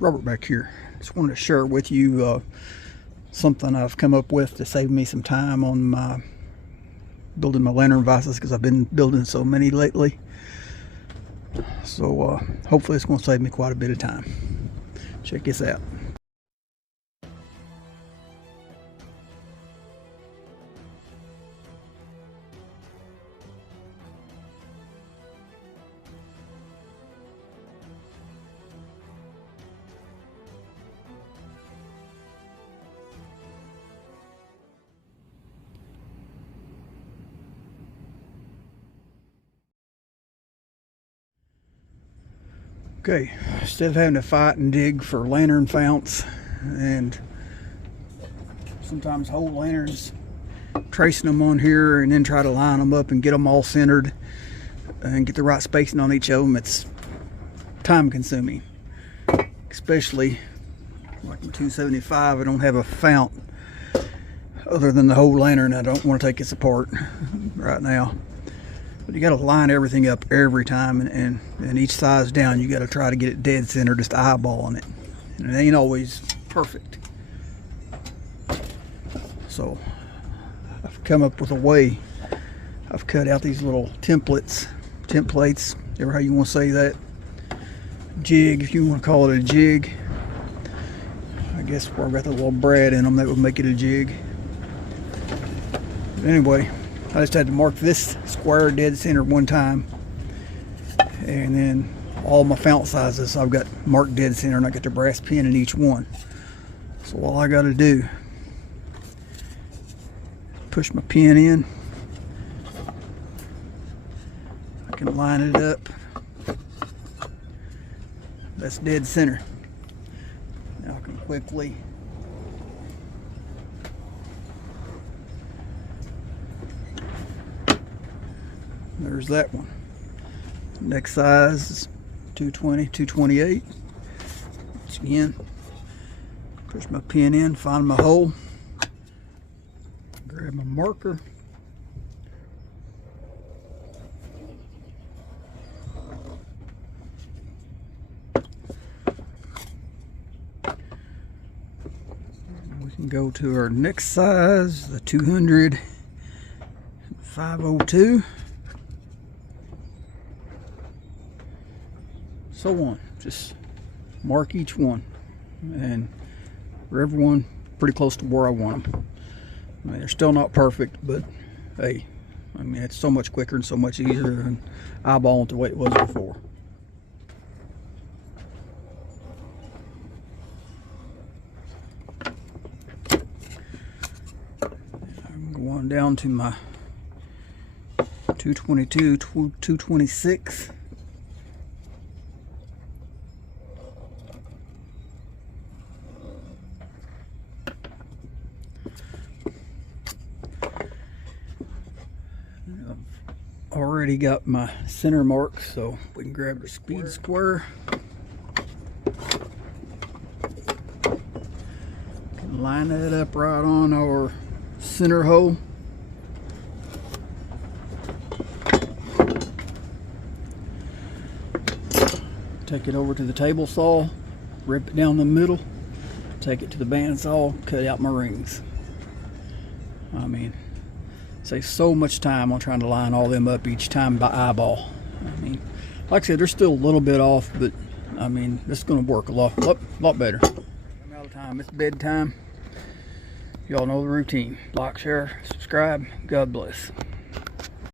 Robert back here. Just wanted to share with you something I've come up with to save me some time on my building my lantern vises, because I've been building so many lately. So hopefully it's going to save me quite a bit of time. Check this out. Okay, instead of having to fight and dig for lantern founts and sometimes hold lanterns, tracing them on here and then try to line them up and get them all centered and get the right spacing on each of them, it's time consuming. Especially like my 275, I don't have a fount other than the whole lantern. I don't want to take this apart right now. But you got to line everything up every time, and each size down you got to try to get it dead center, just eyeballing it, and it ain't always perfect. So I've come up with a way. I've cut out these little templates, ever how you want to say that, jig, if you want to call it a jig. I guess where I've got the little brad in them, that would make it a jig. But anyway, I just had to mark this square dead center one time, and then all my fount sizes I've got marked dead center, and I got the brass pin in each one. So all I got to do, push my pin in, I can line it up. That's dead center. Now I can quickly there's that one. Next size is 220, 228. Once again, push my pin in, find my hole, grab my marker, we can go to our next size, the 200, 502. So on, just mark each one, and for everyone pretty close to where I want them. I mean, they're still not perfect, but hey, I mean, it's so much quicker and so much easier than eyeballing the way it was before. I'm going down to my 222, 226. Already got my center mark, so we can grab the speed square. Can line that up right on our center hole. Take it over to the table saw, rip it down the middle, take it to the bandsaw, cut out my rings. I mean, save so much time on trying to line all them up each time by eyeball. I mean, like I said, they're still a little bit off, but I mean, this is going to work a lot better. I'm out of time. It's bedtime. Y'all know the routine. Like, share, subscribe. God bless.